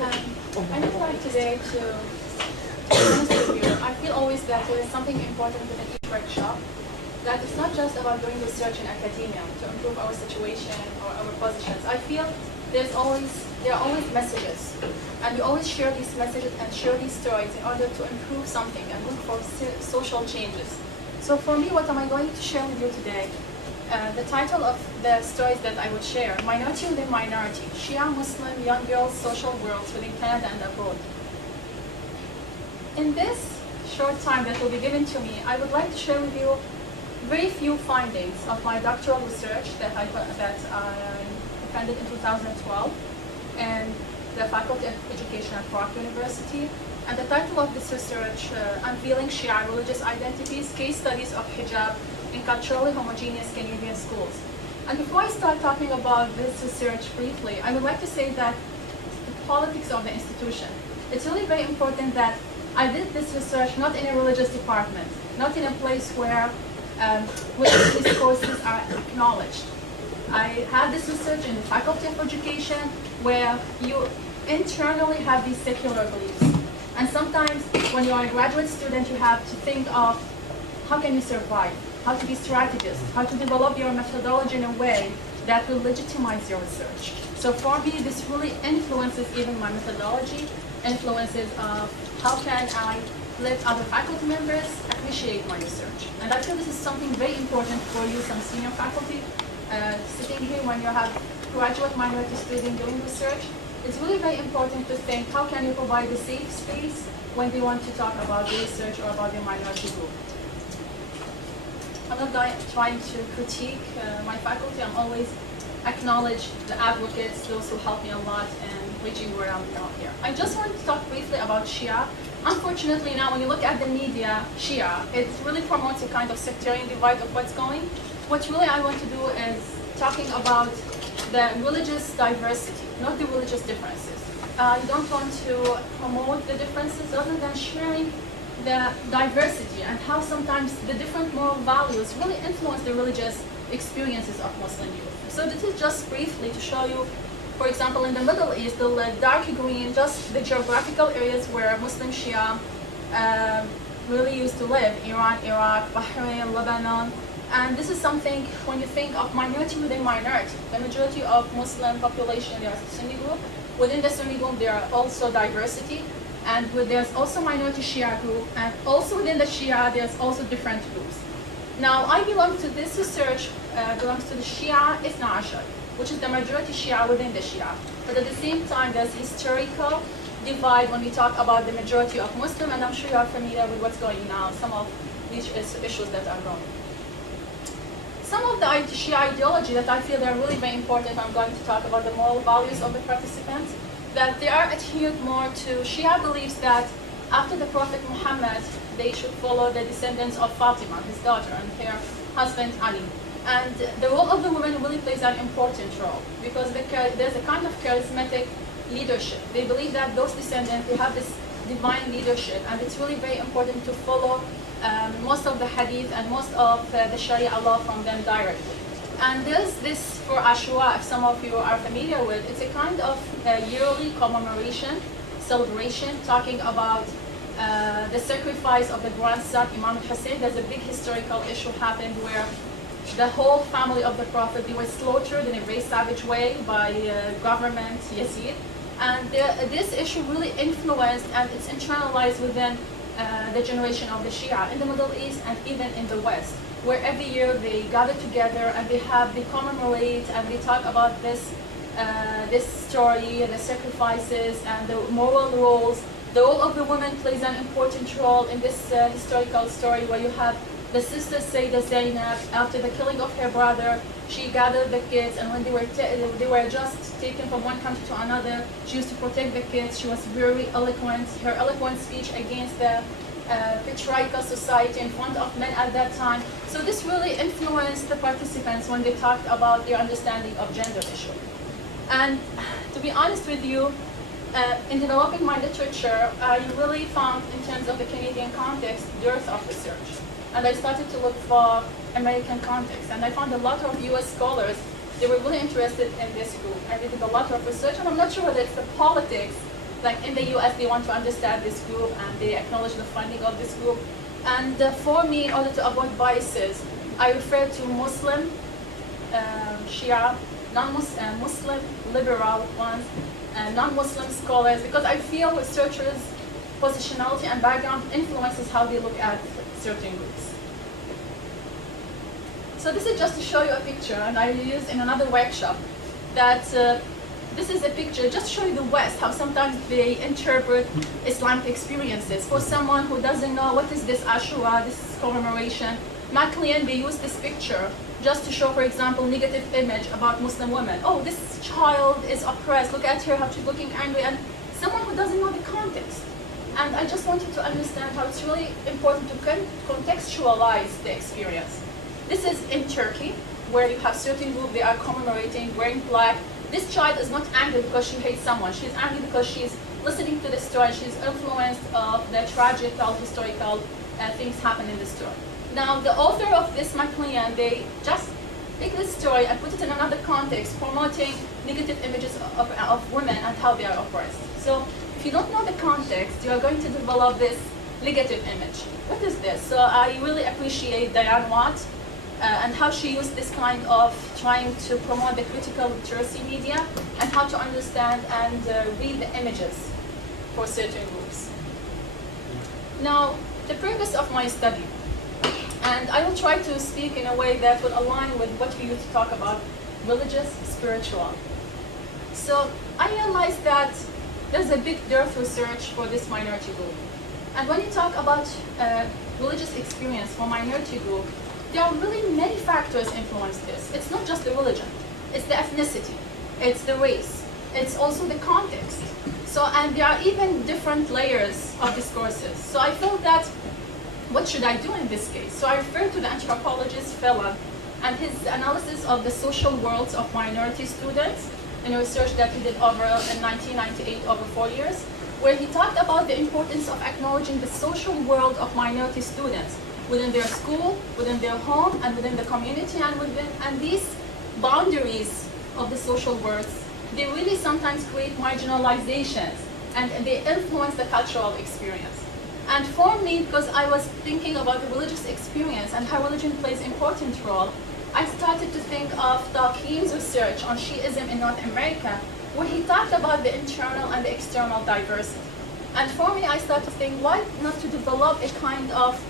I would like today to be honest with you. I feel always that there is something important within each workshop, that it's not just about doing research in academia to improve our situation or our positions. I feel there are always messages, and we always share these messages and share these stories in order to improve something and look for social changes. So for me, what am I going to share with you today? The title of the stories that I would share: Minority Within Minority, Shia Muslim Young Girls' Social Worlds Within Canada and Abroad. In this short time that will be given to me, I would like to share with you very few findings of my doctoral research that I defended in 2012 in the Faculty of Education at Prague University. And the title of this research, Unveiling Shia Religious Identities, Case Studies of Hijab in Culturally Homogeneous Canadian Schools. And before I start talking about this research briefly, I would like to say that the politics of the institution, it's really very important that I did this research not in a religious department, not in a place where these courses are acknowledged. I have this research in the Faculty of Education, where you internally have these secular beliefs. And sometimes when you are a graduate student, you have to think of how can you survive, how to be strategist, how to develop your methodology in a way that will legitimize your research. So for me, this really influences even my methodology, influences how can I let other faculty members appreciate my research. And I feel this is something very important for you, some senior faculty, sitting here when you have graduate minority students doing research. It's really very important to think how can you provide a safe space when they want to talk about the research or about the minority group. I'm not trying to critique my faculty. I'm always acknowledge the advocates, those who help me a lot in reaching where I'm now here. I just want to talk briefly about Shia. Unfortunately now when you look at the media, Shia, it really promotes a kind of sectarian divide of what's going. What really I want to do is talking about the religious diversity, not the religious differences. I don't want to promote the differences other than sharing the diversity and how sometimes the different moral values really influence the religious experiences of Muslim youth. So this is just briefly to show you, for example, in the Middle East, the dark green, just the geographical areas where Muslim Shia really used to live: Iran, Iraq, Bahrain, Lebanon. And this is something, when you think of minority within minority, the majority of Muslim population, there is a Sunni group. Within the Sunni group, there are also diversity. And there's also minority Shia group. And also within the Shia, there's also different groups. Now, I belong to this research, belongs to the Shia Ithna Ashar, which is the majority Shia within the Shia. But at the same time, there's historical divide when we talk about the majority of Muslim, and I'm sure you are familiar with what's going on, some of these issues that are going. Some of the Shia ideology that I feel are really very important, I'm going to talk about the moral values of the participants, that they are adhered more to Shia beliefs that after the Prophet Muhammad, they should follow the descendants of Fatima, his daughter, and her husband Ali. And the role of the woman really plays an important role because there's a kind of charismatic leadership. They believe that those descendants, they have this divine leadership, and it's really very important to follow most of the hadith and most of the Sharia law from them directly. And there's this for Ashura, if some of you are familiar with, it's a kind of yearly commemoration, celebration, talking about the sacrifice of the grandson, Imam Hussein. There's a big historical issue happened where the whole family of the Prophet, they were slaughtered in a very savage way by government Yazid. And this issue really influenced and it's internalized within the generation of the Shia in the Middle East and even in the West, where every year they gather together and they commemorate and they talk about this story, the sacrifices and the moral roles. The role of the woman plays an important role in this historical story, where you have the sister Sayyidah Zainab, after the killing of her brother, she gathered the kids, and when they were just taken from one country to another, she used to protect the kids. She was very eloquent. Her eloquent speech against the patriarchal society in front of men at that time. So this really influenced the participants when they talked about their understanding of gender issue. And to be honest with you, in developing my literature, I really found, in terms of the Canadian context, dearth of research. And I started to look for American context. And I found a lot of US scholars, they were really interested in this group. I did a lot of research, and I'm not sure whether it's the politics like in the US, they want to understand this group and they acknowledge the funding of this group. And for me, in order to avoid biases, I refer to Muslim, Shia, non-Muslim, liberal ones, and non-Muslim scholars, because I feel researchers' positionality and background influences how they look at certain groups. So this is just to show you a picture, and I used in another workshop that this is a picture just to show you the West, how sometimes they interpret Islamic experiences. For someone who doesn't know what is this Ashura, this commemoration, McLean, they use this picture just to show, for example, negative image about Muslim women. Oh, this child is oppressed, look at her, how she's looking angry, and someone who doesn't know the context. And I just wanted to understand how it's really important to contextualize the experience. This is in Turkey, where you have certain group, they are commemorating, wearing black. This child is not angry because she hates someone. She's angry because she's listening to the story. She's influenced of the tragical, historical things happen in the story. Now, the author of this McLean, they just take this story and put it in another context, promoting negative images of women and how they are oppressed. So, if you don't know the context, you are going to develop this negative image. What is this? So, I really appreciate Diane Watt and how she used this kind of trying to promote the critical literacy media and how to understand and read the images for certain groups. Now, the purpose of my study, and I will try to speak in a way that will align with what we used to talk about, religious, spiritual. So I realized that there's a big dearth research for this minority group. And when you talk about religious experience for minority group, there are really many factors influence this. It's not just the religion, it's the ethnicity, it's the race, it's also the context. So, and there are even different layers of discourses. So I felt that, what should I do in this case? So I referred to the anthropologist Phelan and his analysis of the social worlds of minority students in a research that he did over in 1998, over 4 years, where he talked about the importance of acknowledging the social world of minority students within their school, within their home, and within the community, and these boundaries of the social worlds, they really sometimes create marginalizations, and they influence the cultural experience. And for me, because I was thinking about the religious experience and how religion plays an important role, I started to think of Taqiy's research on Shi'ism in North America, where he talked about the internal and the external diversity. And for me, I started to think, why not to develop a kind of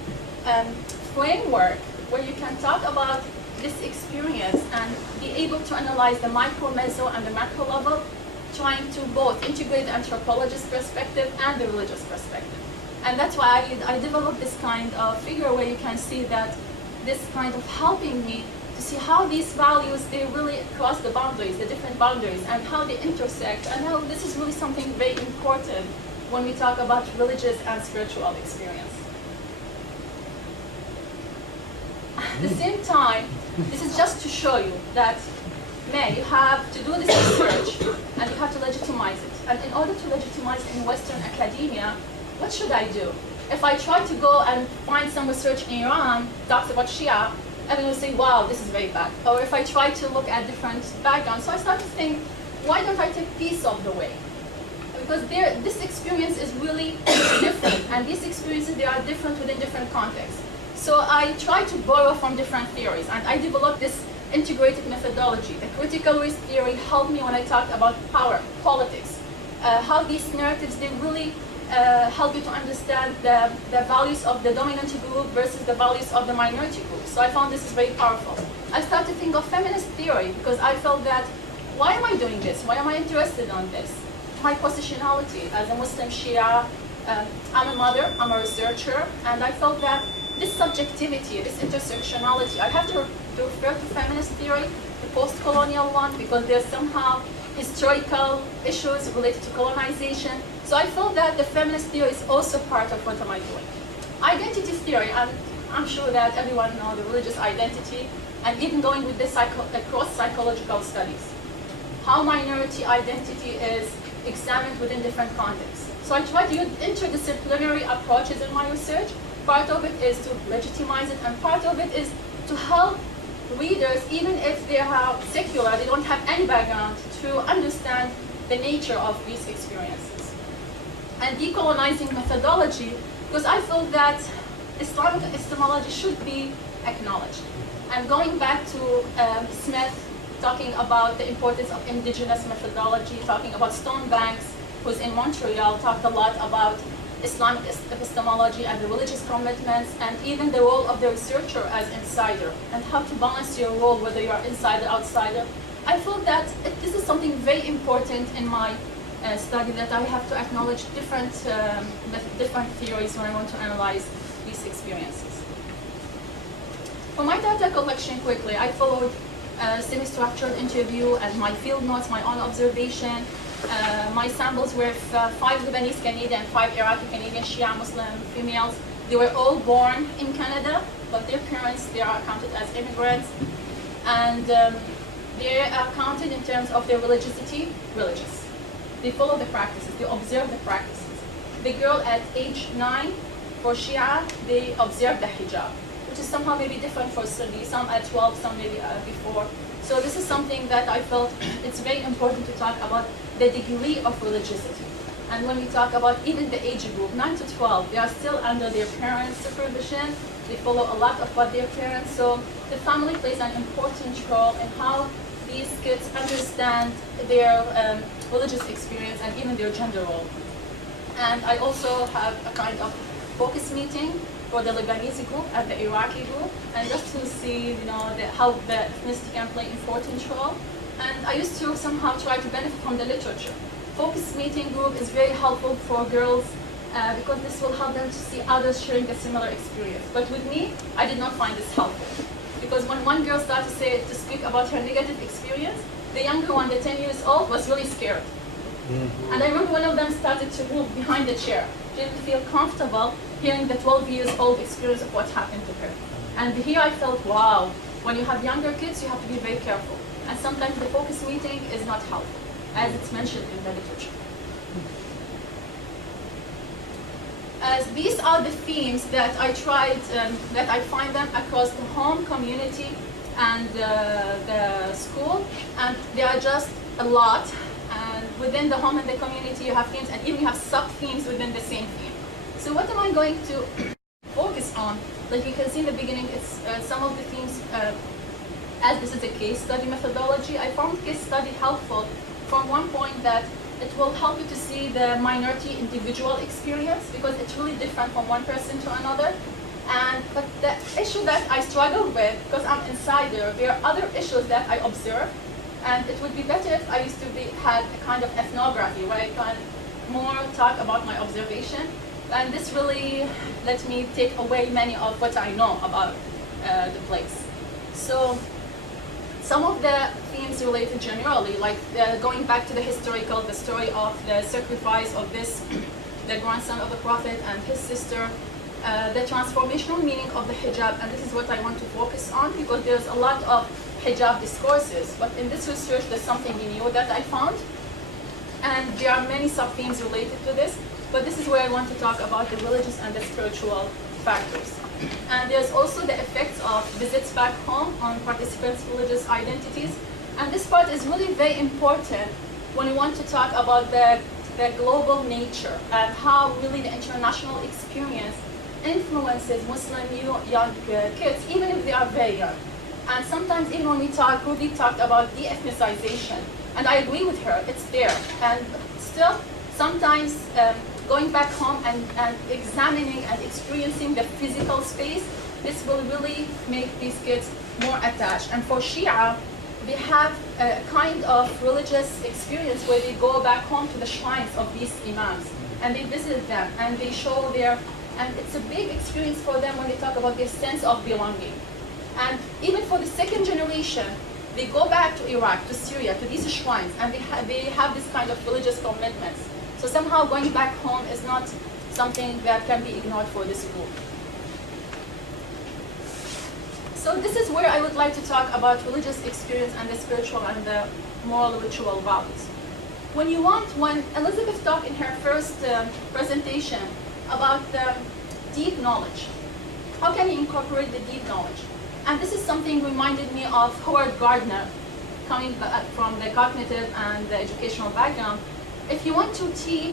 framework where you can talk about this experience and be able to analyze the micro, meso, and the macro level, trying to both integrate the anthropologist perspective and the religious perspective. And that's why I developed this kind of figure where you can see that this kind of helping me to see how these values, they really cross the boundaries, the different boundaries, and how they intersect, and how this is really something very important when we talk about religious and spiritual experience. At the same time, this is just to show you that, you have to do this research and you have to legitimize it. And in order to legitimize it in Western academia, what should I do? If I try to go and find some research in Iran talks about Shia, everyone will say, wow, this is very bad. Or if I try to look at different backgrounds, so I start to think, why don't I take piece of the way? Because this experience is really different, and these experiences, they are different within different contexts. So I try to borrow from different theories, and I developed this integrated methodology. The critical race theory helped me when I talked about power, politics, how these narratives, they really help you to understand the values of the dominant group versus the values of the minority group. So I found this is very powerful. I started to think of feminist theory because I felt that, why am I doing this? Why am I interested in this? My positionality as a Muslim Shia, I'm a mother, I'm a researcher, and I felt that this subjectivity, this intersectionality, I have to refer to feminist theory, the post-colonial one, because there's somehow historical issues related to colonization. So I felt that the feminist theory is also part of what am I doing. Identity theory, I'm sure that everyone knows the religious identity, and even going with the across psychological studies, how minority identity is examined within different contexts. So I try to use interdisciplinary approaches in my research. Part of it is to legitimize it, and part of it is to help readers, even if they are secular, they don't have any background, to understand the nature of these experiences. and decolonizing methodology, because I feel that Islamic epistemology should be acknowledged. And going back to Smith, talking about the importance of indigenous methodology, talking about Stonebanks, who's in Montreal, talked a lot about Islamic epistemology and the religious commitments, and even the role of the researcher as insider, and how to balance your role, whether you are insider, outsider. I feel that this is something very important in my study, that I have to acknowledge different theories when I want to analyze these experiences. For my data collection, quickly, I followed a semi-structured interview and my field notes, my own observation. My samples were 5 Lebanese Canadian, 5 Iraqi Canadian Shia Muslim females. They were all born in Canada, but their parents, they are counted as immigrants. And they are counted in terms of their religiosity, religious. They follow the practices, they observe the practices. The girl at age 9, for Shia, they observe the hijab, which is somehow maybe different for Sunni, some at 12, some maybe before. So this is something that I felt it's very important to talk about the degree of religiosity. And when we talk about even the age group, 9 to 12, they are still under their parents' supervision. They follow a lot of what their parents, so the family plays an important role in how these kids understand their religious experience and even their gender role. And I also have a kind of focus meeting for the Lebanese group and the Iraqi group, and just to see, how the ethnicity can play an important role. And I used to somehow try to benefit from the literature. Focus meeting group is very helpful for girls because this will help them to see others sharing a similar experience. But with me, I did not find this helpful. Because when one girl started to speak about her negative experience, the younger one, the 10 years old, was really scared. Mm-hmm. And I remember one of them started to move behind the chair. She didn't feel comfortable hearing the 12 years old experience of what happened to her. And here I felt, wow, when you have younger kids, you have to be very careful. And sometimes the focus meeting is not helpful, as it's mentioned in the literature. These are the themes that I tried, that I find them across the home, community, and the school, and they are just a lot. And within the home and the community, you have themes, and even you have sub-themes within the same theme. So what am I going to focus on? Like you can see in the beginning, it's some of the themes, as this is a case study methodology, I found case study helpful from one point that it will help you to see the minority individual experience, because it's really different from one person to another. But the issue that I struggle with, because I'm insider, there are other issues that I observe, and it would be better if I used to had a kind of ethnography where I can more talk about my observation. And this really let me take away many of what I know about the place. So some of the themes related generally, like going back to the historical, the story of the sacrifice of the grandson of the Prophet and his sister, the transformational meaning of the hijab, and this is what I want to focus on, because there's a lot of hijab discourses, but in this research there's something new that I found, and there are many sub-themes related to this, but this is where I want to talk about the religious and the spiritual factors. And there's also the effects of visits back home on participants' religious identities, and this part is really very important when we want to talk about the global nature and how really the international experience influences Muslim young kids, even if they are very young. And sometimes even when we Ruby talked about de-ethnicization, and I agree with her, it's there. And still, sometimes going back home and examining and experiencing the physical space, this will really make these kids more attached. And for Shia, they have a kind of religious experience where they go back home to the shrines of these imams, and they visit them, and they show and it's a big experience for them when they talk about their sense of belonging. And even for the second generation, they go back to Iraq, to Syria, to these shrines, and they have this kind of religious commitments. So somehow going back home is not something that can be ignored for this group. So this is where I would like to talk about religious experience and the spiritual and the moral ritual values. When Elizabeth talked in her first presentation about the deep knowledge, how can you incorporate the deep knowledge? And this is something reminded me of Howard Gardner, coming from the cognitive and the educational background. If you want to teach